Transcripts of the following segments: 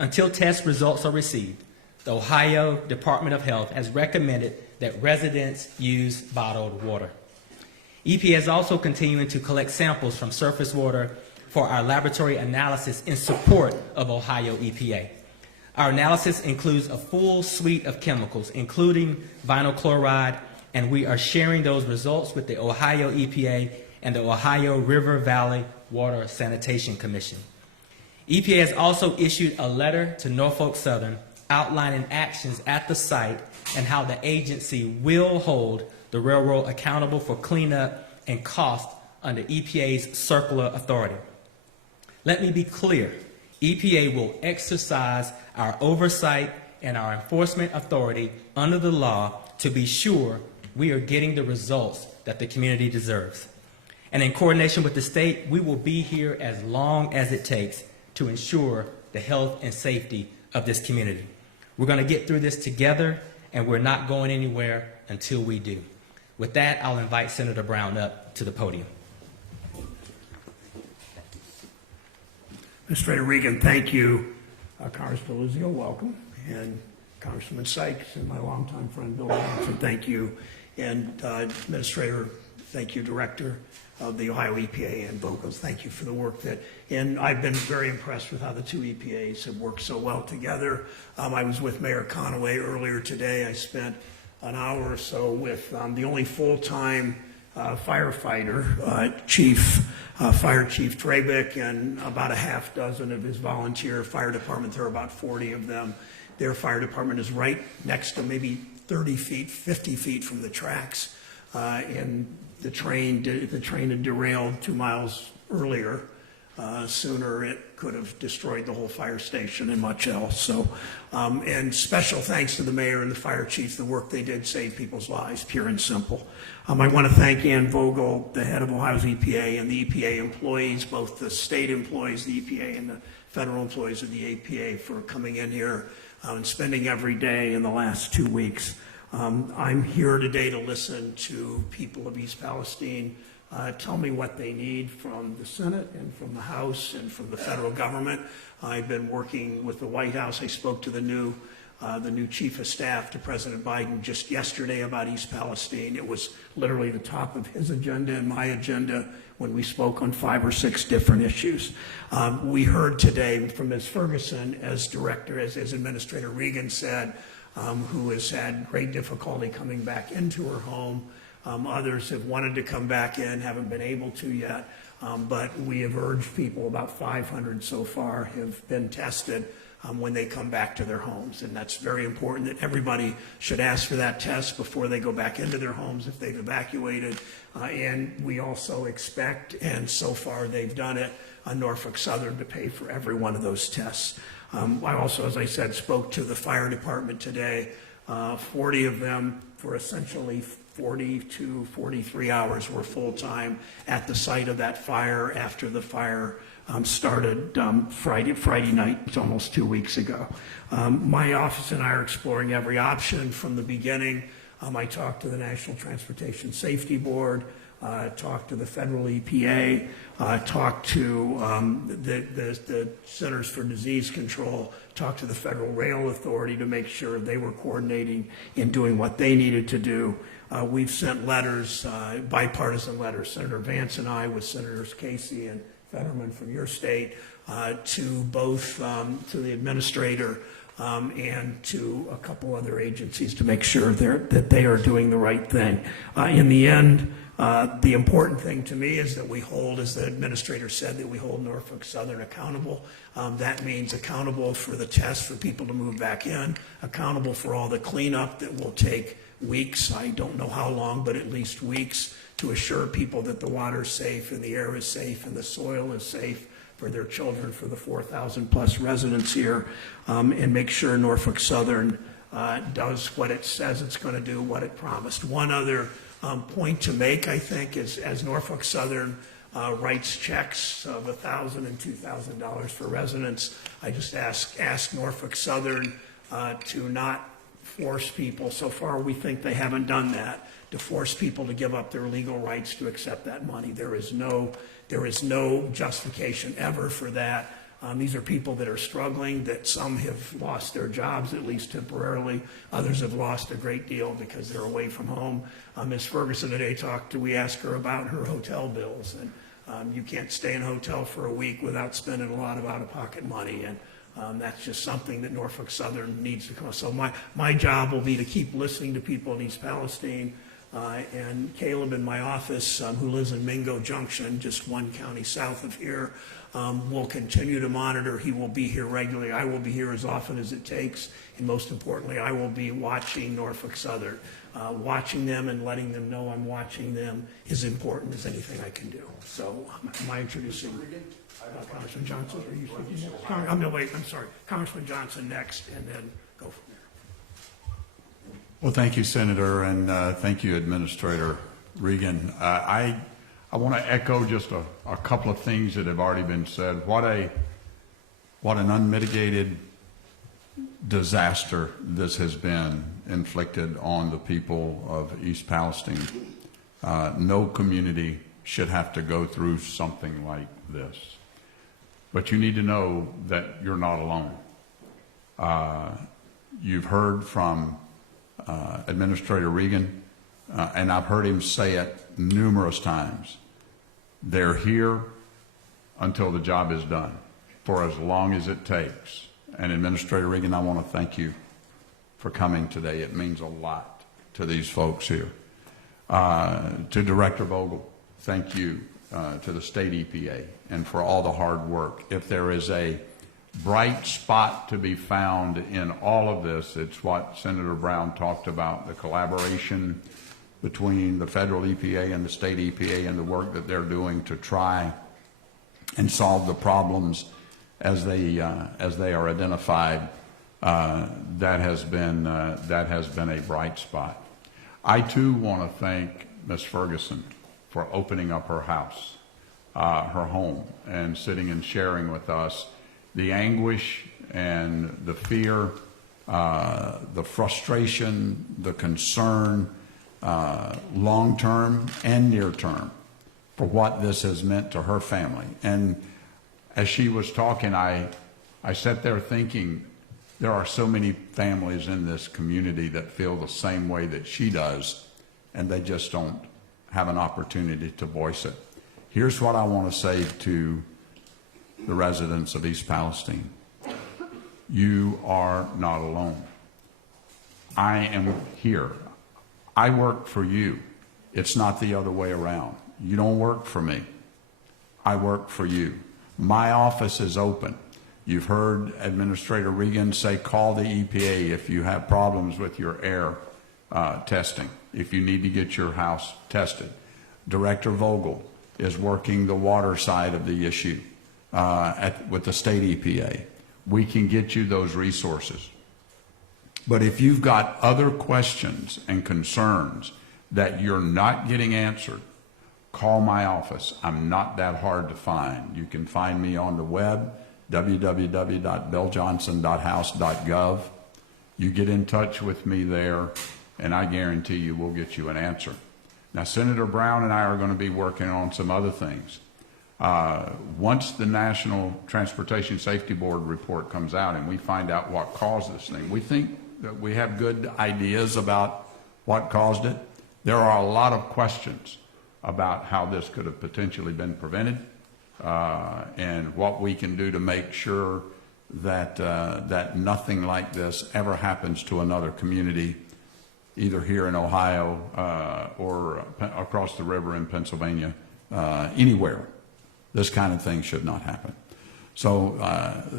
Until test results are received, the Ohio Department of Health has recommended that residents use bottled water. EPA is also continuing to collect samples from surface water for our laboratory analysis in support of Ohio EPA. Our analysis includes a full suite of chemicals, including vinyl chloride, and we are sharing those results with the Ohio EPA and the Ohio River Valley Water Sanitation Commission. EPA has also issued a letter to Norfolk Southern outlining actions at the site and how the agency will hold the railroad accountable for cleanup and cost under EPA's circular authority. Let me be clear, EPA will exercise our oversight and our enforcement authority under the law to be sure we are getting the results that the community deserves. And in coordination with the state, we will be here as long as it takes to ensure the health and safety of this community. We're going to get through this together, and we're not going anywhere until we do. With that, I'll invite Senator Brown up to the podium. Administrator Regan, thank you. Congressman Luzio, welcome. And Congressman Sykes and my longtime friend Bill Robinson, thank you. And Administrator, thank you. Director of the Ohio EPA and Vogels, thank you for the work that, and I've been very impressed with how the two EPAs have worked so well together. I was with Mayor Conaway earlier today. I spent an hour or so with the only full-time firefighter, Fire Chief Trabick, and about a half dozen of his volunteer fire department. There are about 40 of them. Their fire department is right next to maybe 30 feet, 50 feet from the tracks. And the train had derailed 2 miles earlier. Sooner it could have destroyed the whole fire station and much else. So, and special thanks to the mayor and the fire chief. The work they did saved people's lives, pure and simple. I want to thank Ann Vogel, the head of Ohio's EPA, and the EPA employees, both the state employees, the EPA, and the federal employees of the EPA, for coming in here and spending every day in the last 2 weeks. I'm here today to listen to people of East Palestine tell me what they need from the Senate and from the House and from the federal government. I've been working with the White House. I spoke to the new chief of staff to President Biden just yesterday about East Palestine. It was literally the top of his agenda and my agenda when we spoke on 5 or 6 different issues. We heard today from Ms. Ferguson as director, as Administrator Regan said, who has had great difficulty coming back into her home. Others have wanted to come back in, haven't been able to yet, but we have urged people, about 500 so far, have been tested when they come back to their homes. And that's very important that everybody should ask for that test before they go back into their homes if they've evacuated. And we also expect, and so far they've done it, Norfolk Southern to pay for every one of those tests. I also, as I said, spoke to the fire department today. 40 of them for essentially 40 to 43 hours were full-time at the site of that fire after the fire started Friday night. It's almost 2 weeks ago. My office and I are exploring every option from the beginning. I talked to the National Transportation Safety Board, talked to the federal EPA, talked to the Centers for Disease Control, talked to the Federal Rail Authority to make sure they were coordinating in doing what they needed to do. We've sent letters, bipartisan letters, Senator Vance and I, with Senators Casey and Fetterman from your state, to both to the administrator and to a couple other agencies to make sure that they are doing the right thing. In the end, the important thing to me is that we hold, as the administrator said, that we hold Norfolk Southern accountable. That means accountable for the tests for people to move back in, accountable for all the cleanup that will take weeks. I don't know how long, but at least weeks, to assure people that the water is safe and the air is safe and the soil is safe for their children, for the 4,000 plus residents here, and make sure Norfolk Southern does what it says it's going to do, what it promised. One other point to make, I think, is as Norfolk Southern writes checks of $1,000 and $2,000 for residents, I just ask Norfolk Southern to not force people. So far, we think they haven't done that, to force people to give up their legal rights to accept that money. There is no justification ever for that. These are people that are struggling, that some have lost their jobs, at least temporarily. Others have lost a great deal because they're away from home. Ms. Ferguson today we asked her about her hotel bills. And you can't stay in a hotel for a week without spending a lot of out-of-pocket money. And that's just something that Norfolk Southern needs to come. So my job will be to keep listening to people in East Palestine. And Caleb in my office, who lives in Mingo Junction, just one county south of here, will continue to monitor. He will be here regularly. I will be here as often as it takes. And most importantly, I will be watching Norfolk Southern. Watching them and letting them know I'm watching them is important as anything I can do. So am I introducing Congressman Johnson? Are you speaking next? I'm sorry. Congressman Johnson next, and then go from there. Well, thank you, Senator, and thank you, Administrator Regan. I want to echo just a couple of things that have already been said. What an unmitigated disaster this has been inflicted on the people of East Palestine. No community should have to go through something like this. But you need to know that you're not alone. You've heard from Administrator Regan, and I've heard him say it numerous times. They're here until the job is done, for as long as it takes. And Administrator Regan, I want to thank you for coming today. It means a lot to these folks here. To Director Vogel, thank you to the state EPA and for all the hard work. If there is a bright spot to be found in all of this, it's what Senator Brown talked about, the collaboration between the federal EPA and the state EPA and the work that they're doing to try and solve the problems as they are identified. That has been a bright spot. I too want to thank Ms. Ferguson for opening up her house, her home, and sitting and sharing with us the anguish and the fear, the frustration, the concern, long-term and near-term, for what this has meant to her family. And as she was talking, I sat there thinking, there are so many families in this community that feel the same way that she does, and they just don't have an opportunity to voice it. Here's what I want to say to the residents of East Palestine. You are not alone. I am here. I work for you. It's not the other way around. You don't work for me. I work for you. My office is open. You've heard Administrator Regan say call the EPA if you have problems with your air testing, if you need to get your house tested. Director Vogel is working the water side of the issue with the state EPA. We can get you those resources. But if you've got other questions and concerns that you're not getting answered, call my office. I'm not that hard to find. You can find me on the web, www.belljohnson.house.gov. You get in touch with me there, and I guarantee you we'll get you an answer. Now, Senator Brown and I are going to be working on some other things. Once the National Transportation Safety Board report comes out and we find out what caused this thing, we think that we have good ideas about what caused it. There are a lot of questions about how this could have potentially been prevented and what we can do to make sure that, that nothing like this ever happens to another community, either here in Ohio or across the river in Pennsylvania, anywhere. This kind of thing should not happen. So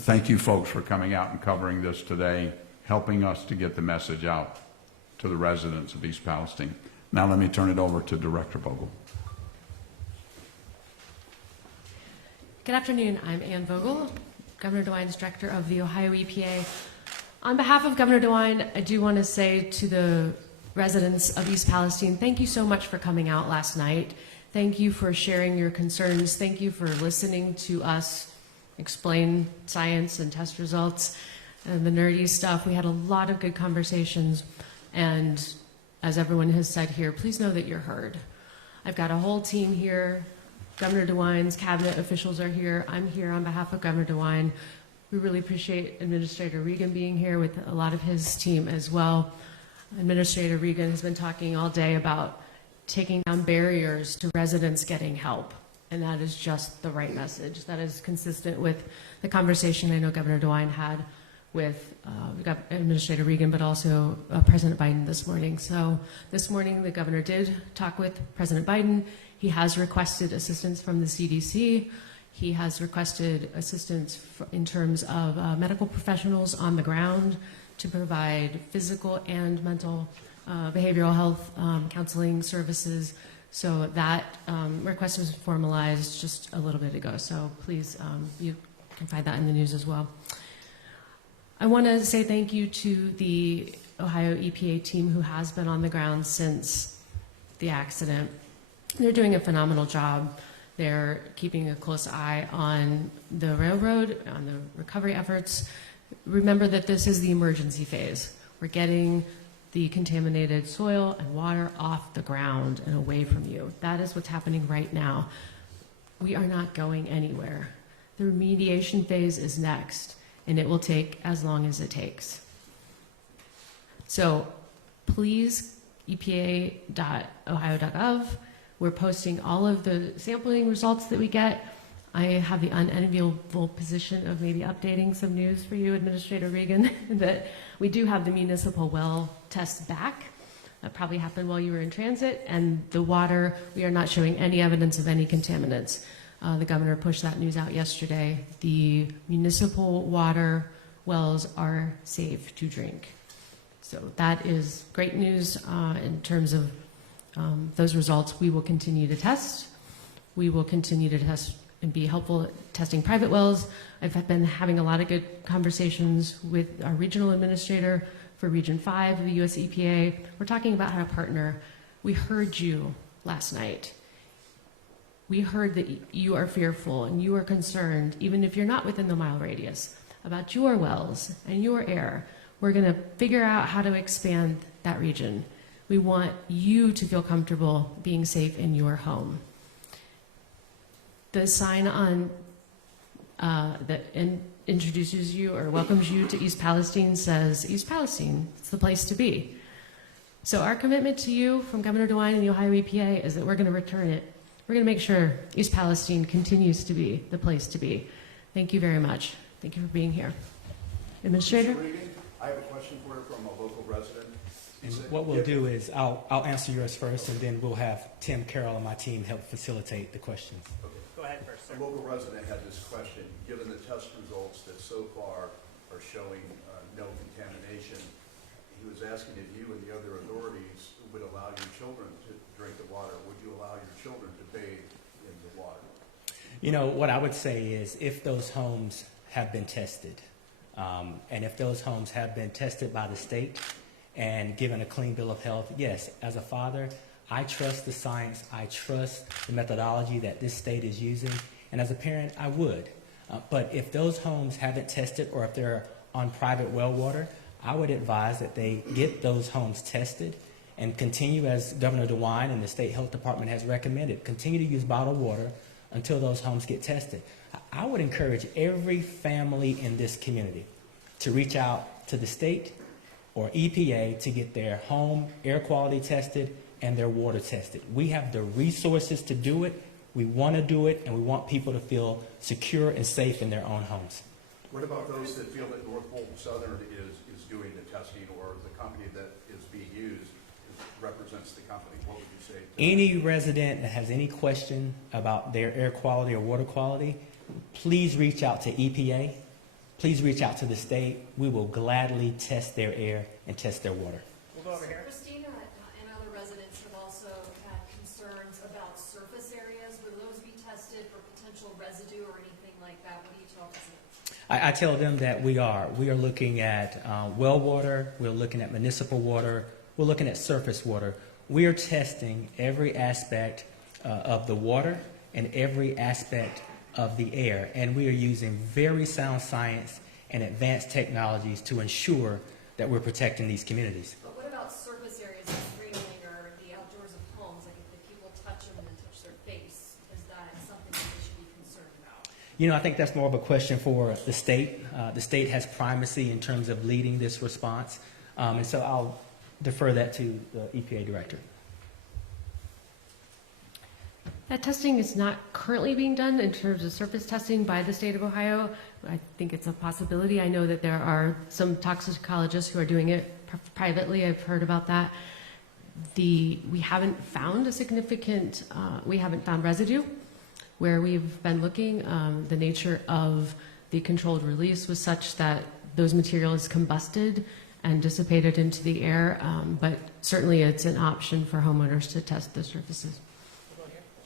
thank you folks for coming out and covering this today, helping us to get the message out to the residents of East Palestine. Now let me turn it over to Director Vogel. Good afternoon. I'm Ann Vogel, Governor DeWine's Director of the Ohio EPA. On behalf of Governor DeWine, I do want to say to the residents of East Palestine, thank you so much for coming out last night. Thank you for sharing your concerns. Thank you for listening to us explain science and test results and the nerdy stuff. We had a lot of good conversations, and as everyone has said here, please know that you're heard. I've got a whole team here Governor DeWine's cabinet officials are here. I'm here on behalf of Governor DeWine. We really appreciate Administrator Regan being here with a lot of his team as well. Administrator Regan has been talking all day about taking down barriers to residents getting help, and that is just the right message. That is consistent with the conversation I know Governor DeWine had with Administrator Regan, but also President Biden this morning. So this morning, the governor did talk with President Biden. He has requested assistance from the CDC. He has requested assistance in terms of medical professionals on the ground to provide physical and mental behavioral health counseling services. So that request was formalized just a little bit ago. So please, you can find that in the news as well. I want to say thank you to the Ohio EPA team who has been on the ground since the accident. They're doing a phenomenal job. They're keeping a close eye on the railroad, on the recovery efforts. Remember that this is the emergency phase. We're getting the contaminated soil and water off the ground and away from you. That is what's happening right now. We are not going anywhere. The remediation phase is next, and it will take as long as it takes. So please, epa.ohio.gov. We're posting all of the sampling results that we get. I have the unenviable position of maybe updating some news for you, Administrator Regan, that we do have the municipal well test back. That probably happened while you were in transit. And the water, we are not showing any evidence of any contaminants. The governor pushed that news out yesterday. The municipal water wells are safe to drink. So that is great news in terms of those results. We will continue to test. We will continue to test and be helpful at testing private wells. I've been having a lot of good conversations with our regional administrator for Region 5 of the US EPA. We're talking about how to partner. We heard you last night. We heard that you are fearful and you are concerned, even if you're not within the mile radius, about your wells and your air. We're going to figure out how to expand that region. We want you to feel comfortable being safe in your home. The sign on that introduces you or welcomes you to East Palestine says, East Palestine, it's the place to be. So our commitment to you from Governor DeWine and the Ohio EPA is that we're going to return it. We're going to make sure East Palestine continues to be the place to be. Thank you very much. Thank you for being here. Administrator? Mr. Regan, I have a question for you from a local resident. And what we'll do is I'll answer yours first, and then we'll have Tim Carroll and my team help facilitate the questions. Okay. Go ahead first, sir. A local resident had this question. Given the test results that so far are showing no contamination, he was asking if you and the other authorities would allow your children to drink the water. Would you allow your children to bathe in the water? You know, what I would say is if those homes have been tested, and if those homes have been tested by the state and given a clean bill of health, yes, as a father, I trust the science, I trust the methodology that this state is using, and as a parent, I would. But if those homes haven't tested or if they're on private well water, I would advise that they get those homes tested and continue, as Governor DeWine and the State Health Department has recommended, continue to use bottled water until those homes get tested. I would encourage every family in this community to reach out to the state or EPA to get their home air quality tested and their water tested. We have the resources to do it, we want to do it, and we want people to feel secure and safe in their own homes. What about those that feel that North Pole Southern is doing the testing, or the company that is being used represents the company? What would you say? Any resident that has any question about their air quality or water quality, please reach out to EPA. Please reach out to the state. We will gladly test their air and test their water. We'll go over here. Christina and other residents have also had concerns about surface areas. Will those be tested for potential residue or anything like that? What do you tell residents? I tell them that we are. We are looking at well water. We're looking at municipal water. We're looking at surface water. We are testing every aspect of the water and every aspect of the air. And we are using very sound science and advanced technologies to ensure that we're protecting these communities. But what about surface areas like grilling or the outdoors of homes? Like if the people touch them and then touch their face, is that something You know, I think that's more of a question for the state. The state has primacy in terms of leading this response, and so I'll defer that to the EPA director. That testing is not currently being done in terms of surface testing by the state of Ohio. I think it's a possibility. I know that there are some toxicologists who are doing it privately. I've heard about that. We haven't found a significant, we haven't found residue where we've been looking. The nature of the controlled release was such that those materials combusted and dissipated into the air, but certainly it's an option for homeowners to test the surfaces.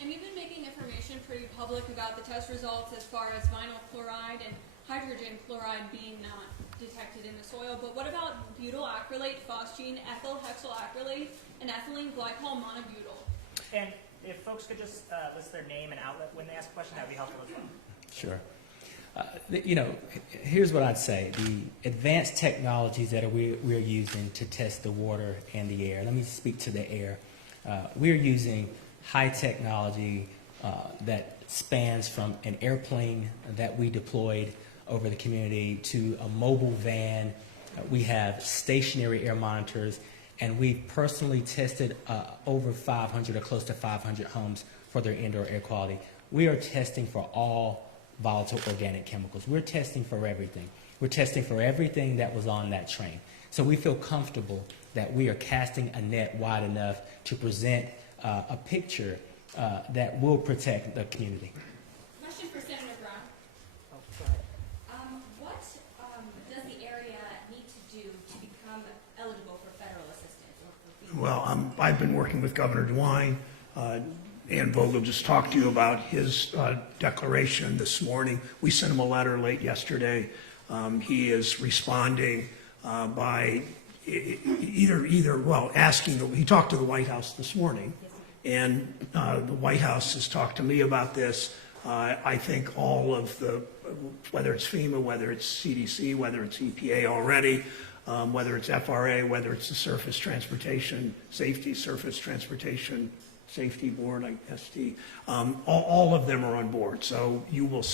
And we've been making information pretty public about the test results as far as vinyl chloride and hydrogen chloride being detected in the soil. But what about butyl acrylate, phosgene, ethyl hexyl acrylate, and ethylene glycol monobutyl? And if folks could just list their name and outlet when they ask a question, that would be helpful as well. Sure. You know, here's what I'd say. The advanced technologies that we're using to test the water and the air. Let me speak to the air. We're using high technology that spans from an airplane that we deployed over the community to a mobile van. We have stationary air monitors, and we've personally tested over 500 or close to 500 homes for their indoor air quality. We are testing for all volatile organic chemicals. We're testing for everything. We're testing for everything that was on that train. So we feel comfortable that we are casting a net wide enough to present a picture that will protect the community. Question for Senator Brown. Oh, go ahead. What does the area need to do to become eligible for federal assistance? Or for Well, I've been working with Governor DeWine. Ann Vogel just talked to you about his declaration this morning. We sent him a letter late yesterday. He is responding by asking, he talked to the White House this morning, and the White House has talked to me about this. I think all of the, whether it's FEMA, whether it's CDC, whether it's EPA already, whether it's FRA, whether it's the Surface Transportation Safety Board, ST, all of them are on board. So you will see